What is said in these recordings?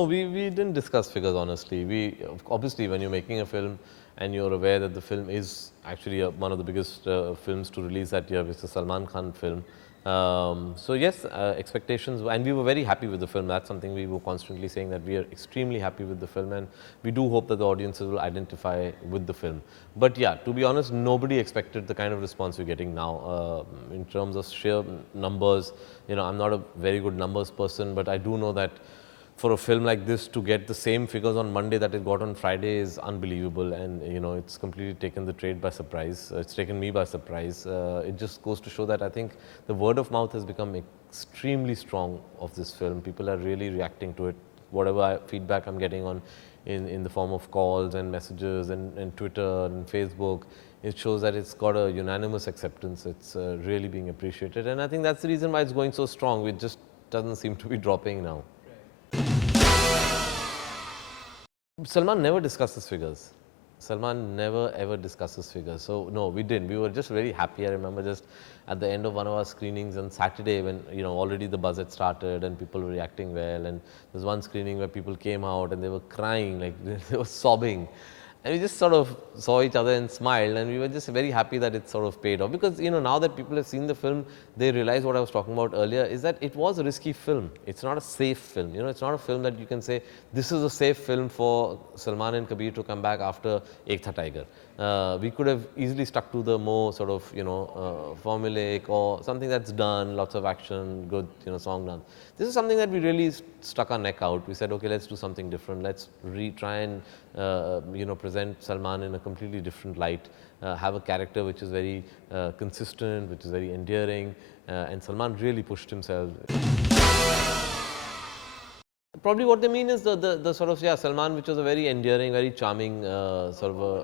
No, we didn't discuss figures honestly. We obviously when you're making a film and you're aware that the film is actually one of the biggest films to release that year, which is the Salman Khan film. So yes, expectations, and we were very happy with the film. That's something we were constantly saying, that we are extremely happy with the film, and we do hope that the audiences will identify with the film. But yeah, to be honest, nobody expected the kind of response we're getting now in terms of sheer numbers. You know, I'm not a very good numbers person, but I do know that for a film like this to get the same figures on Monday that it got on Friday is unbelievable, and you know, it's completely taken the trade by surprise. It's taken me by surprise. It just goes to show that I think the word of mouth has become extremely strong of this film. People are really reacting to it. Whatever feedback I'm getting on in the form of calls and messages and Twitter and Facebook, it shows that it's got a unanimous acceptance. It's really being appreciated, and I think that's the reason why it's going so strong. It just doesn't seem to be dropping now. Salman never discusses figures. Salman never ever discusses figures. So no, we didn't. We were just very happy. I remember just at the end of one of our screenings on Saturday, when you know already the buzz had started and people were reacting well, and there's one screening where people came out and they were crying, like they were sobbing. And we just sort of saw each other and smiled, and we were just very happy that it sort of paid off. Because you know, now that people have seen the film, they realize what I was talking about earlier, is that it was a risky film. It's not a safe film. You know, it's not a film that you can say this is a safe film for Salman and Kabir to come back after Ek Tha Tiger. We could have easily stuck to the more sort of, you know, formulaic or something that's done, lots of action, good, you know, song done. This is something that we really stuck our neck out. We said, okay, let's do something different. Let's try and, you know, present Salman in a completely different light, have a character which is very consistent, which is very endearing, and Salman really pushed himself. Probably what they mean is the sort of, yeah, Salman, which was a very endearing, very charming sort of a,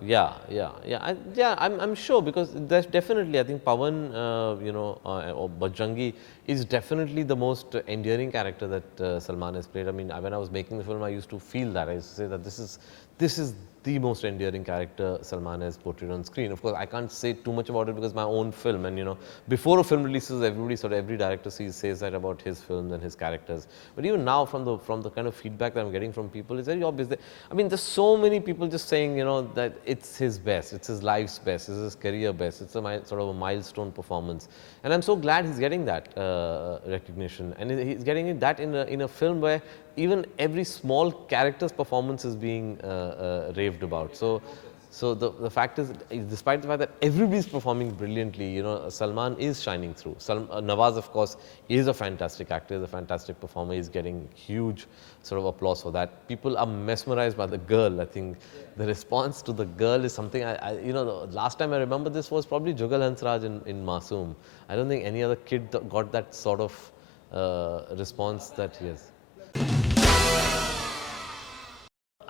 I'm sure, because there's definitely, I think Pawan, you know, or Bajrangi is definitely the most endearing character that Salman has played. I mean, when I was making the film, I used to feel that. I used to say that this is the most endearing character Salman has portrayed on screen. Of course, I can't say too much about it because my own film, and you know, before a film releases, every director says that about his films and his characters. But even now, from the kind of feedback that I'm getting from people, it's very obvious that, I mean, there's so many people just saying, you know, that it's his best, it's his life's best, it's his career best, it's a sort of a milestone performance, and I'm so glad he's getting that recognition, and he's getting that in a film where even every small character's performance is being raved about. So the fact is, despite the fact that everybody's performing brilliantly, you know, Salman is shining through. Nawaz, of course, is a fantastic actor, is a fantastic performer. He's getting huge sort of applause for that. People are mesmerized by the girl. I think the response to the girl is something, you know, the last time I remember this was probably Jugal Hansraj in Masoom. I don't think any other kid got that sort of response that he has.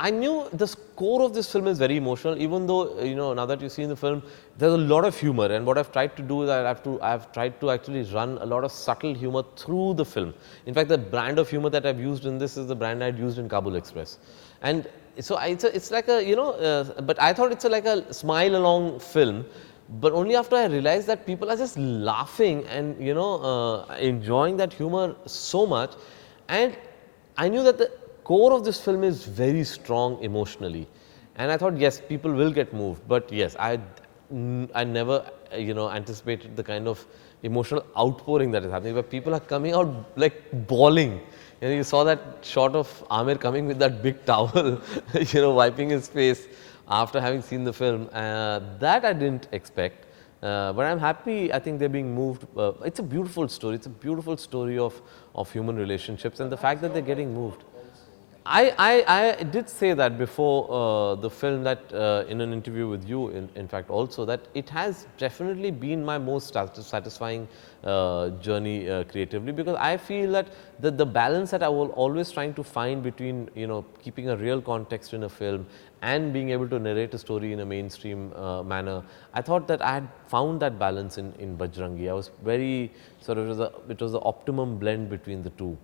I knew the score of this film is very emotional, even though, you know, now that you see in the film, there's a lot of humor, and what I've tried to do is I've tried to actually run a lot of subtle humor through the film. In fact, the brand of humor that I've used in this is the brand I'd used in Kabul Express. And so it's like a, you know, but I thought it's like a smile along film. But only after I realized that people are just laughing and, you know, enjoying that humor so much. And I knew that the core of this film is very strong emotionally, and I thought, yes, people will get moved, but yes, I never, you know, anticipated the kind of emotional outpouring that is happening, where people are coming out like bawling. You know, you saw that shot of Amir coming with that big towel, you know, wiping his face after having seen the film. That I didn't expect, but I'm happy. I think they're being moved. It's a beautiful story. It's a beautiful story of human relationships, and the fact that they're getting moved. I did say that before the film, that in an interview with you, in fact also, that it has definitely been my most satisfying journey creatively, because I feel that the balance that I was always trying to find between, you know, keeping a real context in a film and being able to narrate a story in a mainstream manner, I thought that I had found that balance in Bajrangi. I was very sort of, it was the optimum blend between the two.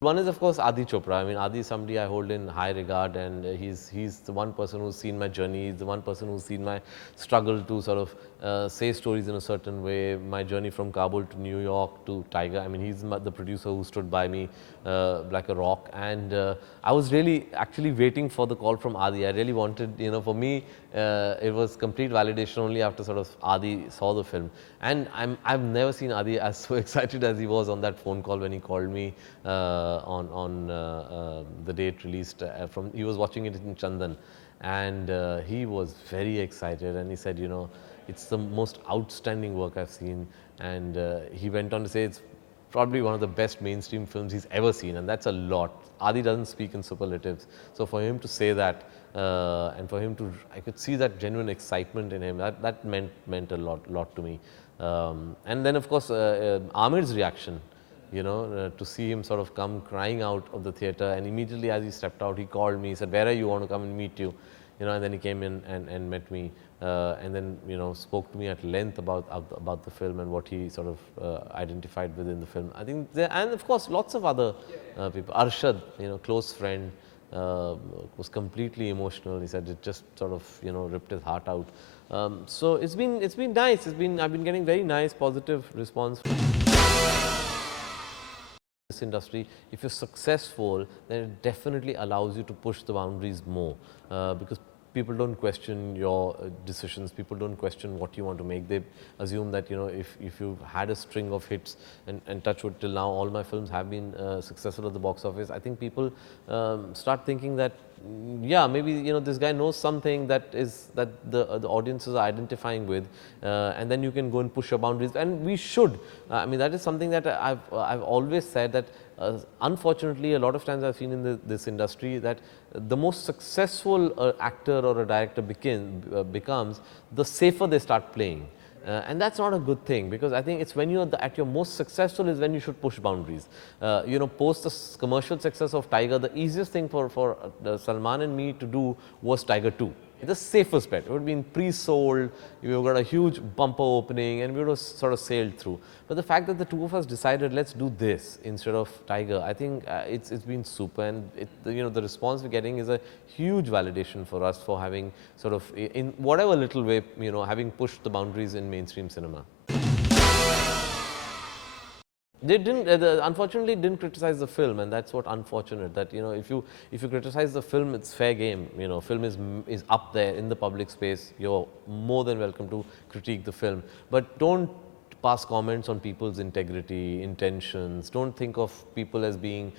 One is, of course, Adi Chopra. I mean, Adi is somebody I hold in high regard, and he's the one person who's seen my journey. He's the one person who's seen my struggle to sort of say stories in a certain way, my journey from Kabul to New York to Tiger. I mean, he's the producer who stood by me like a rock, and I was really actually waiting for the call from Adi. I really wanted, for me, it was complete validation only after sort of Adi saw the film. And I've never seen Adi as so excited as he was on that phone call when he called me on the day it released. He was watching it in Chandan, and he was very excited, and he said, it's the most outstanding work I've seen. And he went on to say it's probably one of the best mainstream films he's ever seen, and that's a lot. Adi doesn't speak in superlatives, so for him to say that, and for him to, I could see that genuine excitement in him. That meant a lot to me. And then, of course, Amir's reaction, to see him sort of come crying out of the theatre, and immediately as he stepped out, he called me. He said, "Where are you? I want to come and meet you." And then he came in and met me, and then spoke to me at length about the film and what he sort of identified within the film. I think and of course lots of other people. Arshad, close friend, was completely emotional. He said it just sort of ripped his heart out. So it's been nice. I've been getting very nice positive response from this industry. If you're successful, then it definitely allows you to push the boundaries more, because people don't question your decisions. People don't question what you want to make. They assume that if you've had a string of hits, and touch wood, till now all my films have been successful at the box office. I think people start thinking that yeah, maybe this guy knows something that the audiences are identifying with, and then you can go and push your boundaries, and we should. I mean, that is something that I've always said, that unfortunately a lot of times I've seen in this industry that the most successful actor or a director becomes, the safer they start playing. And that's not a good thing, because I think it's when you're at your most successful is when you should push boundaries. Post the commercial success of Tiger, the easiest thing for Salman and me to do was Tiger 2. It's the safest bet. It would have been pre-sold, we would have got a huge bumper opening, and we would have sort of sailed through. But the fact that the two of us decided, let's do this instead of Tiger, I think it's been super. And the response we're getting is a huge validation for us for having sort of, in whatever little way, having pushed the boundaries in mainstream cinema. They unfortunately didn't criticize the film, and that's what unfortunate. That if you criticize the film, it's fair game. Film is up there in the public space. You're more than welcome to critique the film, but don't pass comments on people's integrity, intentions. Don't think of people as being,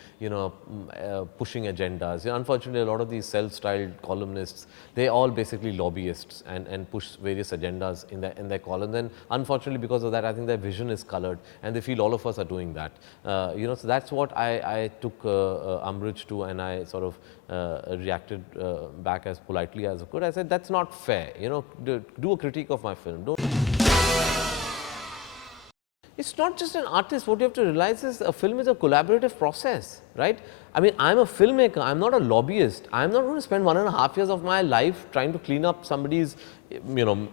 pushing agendas. Unfortunately, a lot of these self-styled columnists, they all basically lobbyists and push various agendas in their columns. And unfortunately, because of that, I think their vision is colored, and they feel all of us are doing that. So that's what I took umbrage to, and I sort of reacted back as politely as I could. I said, that's not fair. Do a critique of my film. Don't. It's not just an artist. What you have to realize is a film is a collaborative process, right? I mean, I'm a filmmaker. I'm not a lobbyist. I'm not going to spend 1.5 years of my life trying to clean up somebody's,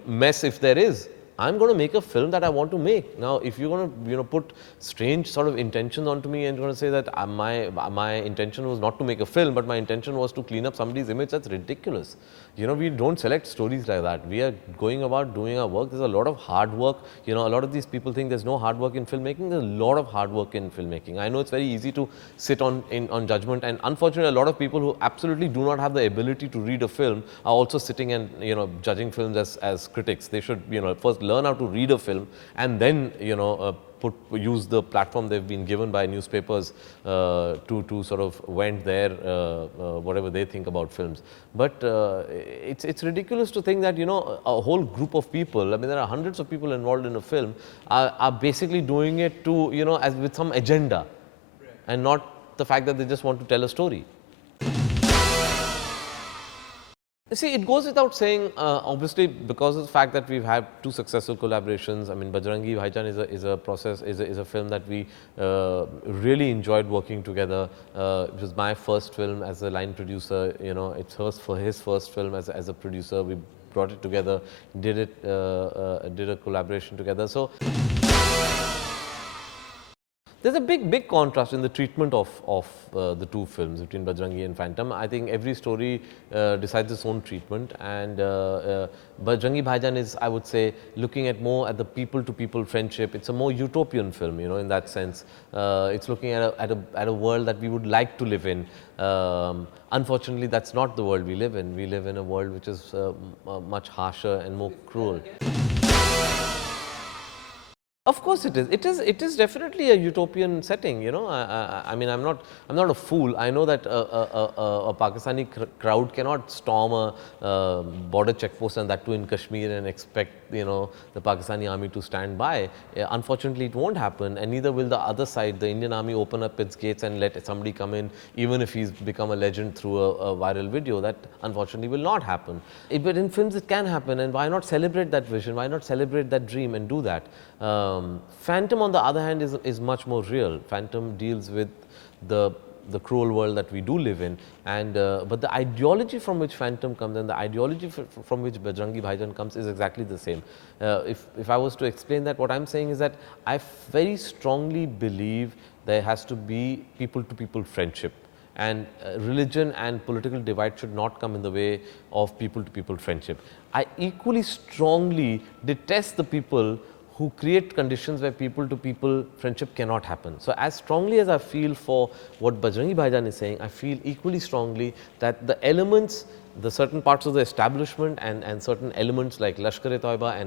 mess if there is. I'm going to make a film that I want to make. Now, if you're going to, put strange sort of intentions onto me and you're going to say that my intention was not to make a film, but my intention was to clean up somebody's image, that's ridiculous. We don't select stories like that. We are going about doing our work. There's a lot of hard work. A lot of these people think there's no hard work in filmmaking. There's a lot of hard work in filmmaking. I know it's very easy to sit on judgment, and unfortunately, a lot of people who absolutely do not have the ability to read a film are also sitting and judging films as critics. They should first learn how to read a film, and then use the platform they've been given by newspapers to sort of vent their whatever they think about films. But it's ridiculous to think that a whole group of people, I mean there are hundreds of people involved in a film, are basically doing it to as with some agenda, and not the fact that they just want to tell a story. See, it goes without saying, obviously, because of the fact that we've had 2 successful collaborations. I mean, Bajrangi Bhaijaan is a film that we really enjoyed working together. It was my first film as a line producer. It's his first film as a producer. We brought it together, did a collaboration together. So There's a big contrast in the treatment of the two films between Bajrangi and Phantom. I think every story decides its own treatment, and Bajrangi Bhaijaan is, I would say, looking at more at the people-to-people friendship. It's a more utopian film, you know, in that sense. It's looking at a world that we would like to live in. Unfortunately, that's not the world we live in. We live in a world which is much harsher and more cruel. Of course it is. It is definitely a utopian setting, you know. I mean, I'm not a fool. I know that a Pakistani crowd cannot storm a border checkpost, and that too in Kashmir, and expect, you know, the Pakistani army to stand by. Unfortunately, it won't happen, and neither will the other side, the Indian army, open up its gates and let somebody come in, even if he's become a legend through a viral video. That unfortunately will not happen. But in films it can happen, and why not celebrate that vision? Why not celebrate that dream and do that? Phantom, on the other hand, is much more real. Phantom deals with the cruel world that we do live in, and but the ideology from which Phantom comes and the ideology from which Bajrangi Bhaijaan comes is exactly the same. If I was to explain that, what I'm saying is that I very strongly believe there has to be people-to-people friendship, and religion and political divide should not come in the way of people-to-people friendship. I equally strongly detest the people who create conditions where people-to-people friendship cannot happen. So, as strongly as I feel for what Bajrangi Bhaijaan is saying, I feel equally strongly that the elements, the certain parts of the establishment and certain elements like Lashkar-e-Toiba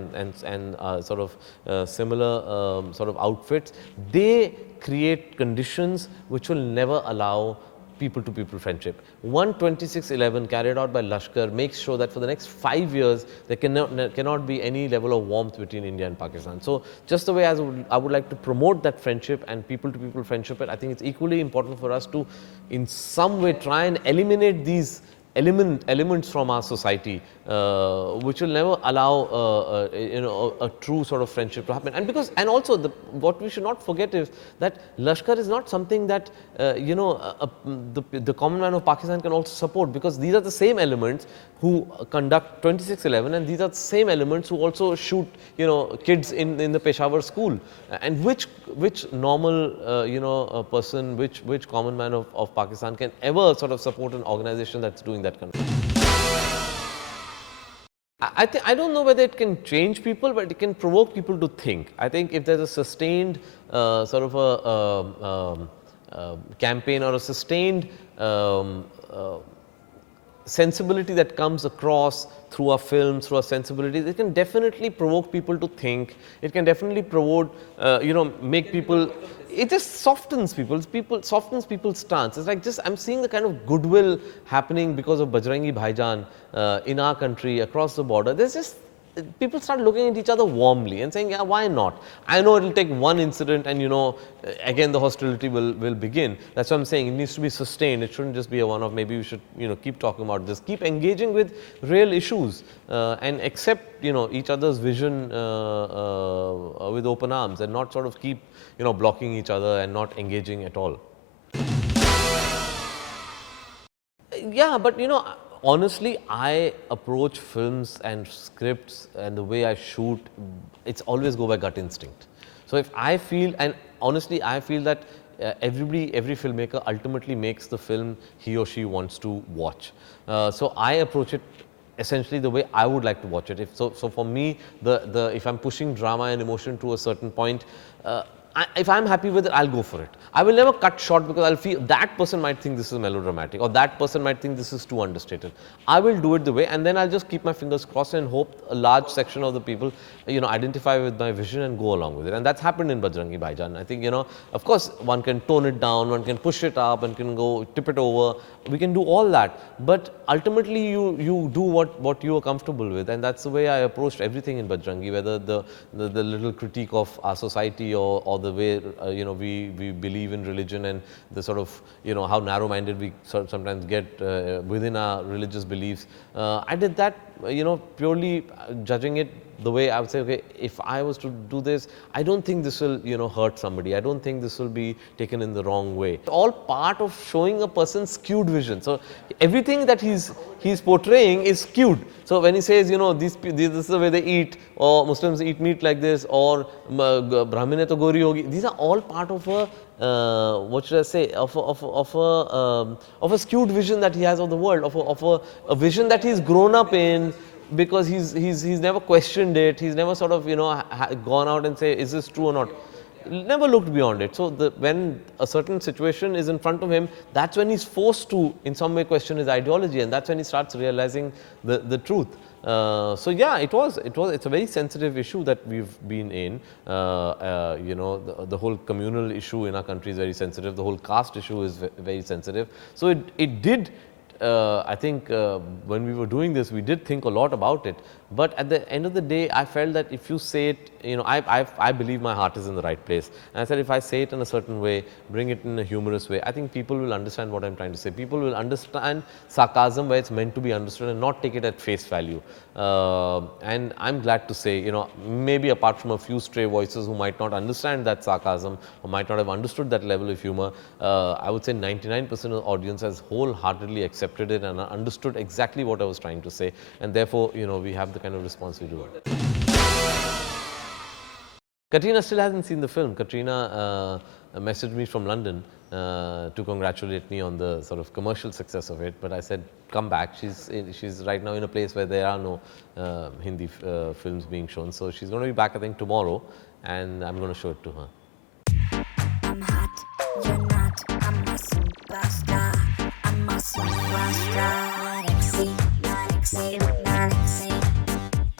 and sort of similar sort of outfits, they create conditions which will never allow people-to-people friendship. 12611 carried out by Lashkar makes sure that for the next 5 years there cannot be any level of warmth between India and Pakistan. So, just the way as I would like to promote that friendship and people-to-people friendship, I think it's equally important for us to in some way try and eliminate these elements from our society, which will never allow you know, a true sort of friendship to happen. And also what we should not forget is that Lashkar is not something that you know, the common man of Pakistan can also support, because these are the same elements who conduct 2611, and these are the same elements who also shoot, you know, kids in the Peshawar school. And which normal you know, person, which common man of Pakistan can ever sort of support an organization that's doing that kind of thing? I don't know whether it can change people, but it can provoke people to think. I think if there's a sustained sort of a campaign or a sustained sensibility that comes across through our films, through our sensibilities, it can definitely provoke people to think. It can definitely provoke, you know, make people. It just softens softens people's stance. It's like, just I'm seeing the kind of goodwill happening because of Bajrangi Bhaijaan in our country, across the border. There's just, people start looking at each other warmly and saying, yeah, why not? I know it'll take one incident and, you know, again the hostility will begin. That's what I'm saying. It needs to be sustained. It shouldn't just be a one-off. Maybe we should, you know, keep talking about this, keep engaging with real issues and accept, you know, each other's vision with open arms, and not sort of keep, you know, blocking each other and not engaging at all. Yeah, but you know, honestly, I approach films and scripts and the way I shoot, it's always go by gut instinct. So if I feel, and honestly I feel that every filmmaker ultimately makes the film he or she wants to watch. So I approach it essentially the way I would like to watch it. So for me, if I'm pushing drama and emotion to a certain point, if I'm happy with it, I'll go for it. I will never cut short, because I'll feel that person might think this is melodramatic, or that person might think this is too understated. I will do it the way, and then I'll just keep my fingers crossed and hope a large section of the people, you know, identify with my vision and go along with it. And that's happened in Bajrangi Bhaijaan. I think, you know, of course, one can tone it down, one can push it up, and can go tip it over. We can do all that, but ultimately you do what you are comfortable with, and that's the way I approached everything in Bajrangi, whether the little critique of our society or the way you know, we believe in religion, and the sort of, you know, how narrow-minded we sometimes get within our religious beliefs. I did that, you know, purely judging it the way I would say, okay, if I was to do this, I don't think this will, you know, hurt somebody. I don't think this will be taken in the wrong way. It's all part of showing a person's skewed vision. So everything that he's portraying is skewed. So when he says, you know, this is the way they eat, or Muslims eat meat like this, or Brahmin hai to gori hogi, these are all part of a what should I say, of a skewed vision that he has of the world, of a vision that he's grown up in, because he's never questioned it, he's never sort of, you know, gone out and say, is this true or not? Never looked beyond it. So when a certain situation is in front of him, that's when he's forced to in some way question his ideology, and that's when he starts realizing the truth. So yeah, it's a very sensitive issue that we've been in. You know, the whole communal issue in our country is very sensitive. The whole caste issue is very sensitive. So it did. I think when we were doing this, we did think a lot about it. But at the end of the day, I felt that if you say it, you know, I believe my heart is in the right place. And I said, if I say it in a certain way, bring it in a humorous way, I think people will understand what I'm trying to say. People will understand sarcasm where it's meant to be understood and not take it at face value. And I'm glad to say, you know, maybe apart from a few stray voices who might not understand that sarcasm or might not have understood that level of humor, I would say 99% of the audience has wholeheartedly accepted it and understood exactly what I was trying to say. And therefore, you know, we have the kind of response we do. Katrina still hasn't seen the film. Katrina messaged me from London to congratulate me on the sort of commercial success of it. But I said, come back. She's right now in a place where there are no Hindi films being shown. So she's going to be back, I think, tomorrow, and I'm going to show it to her.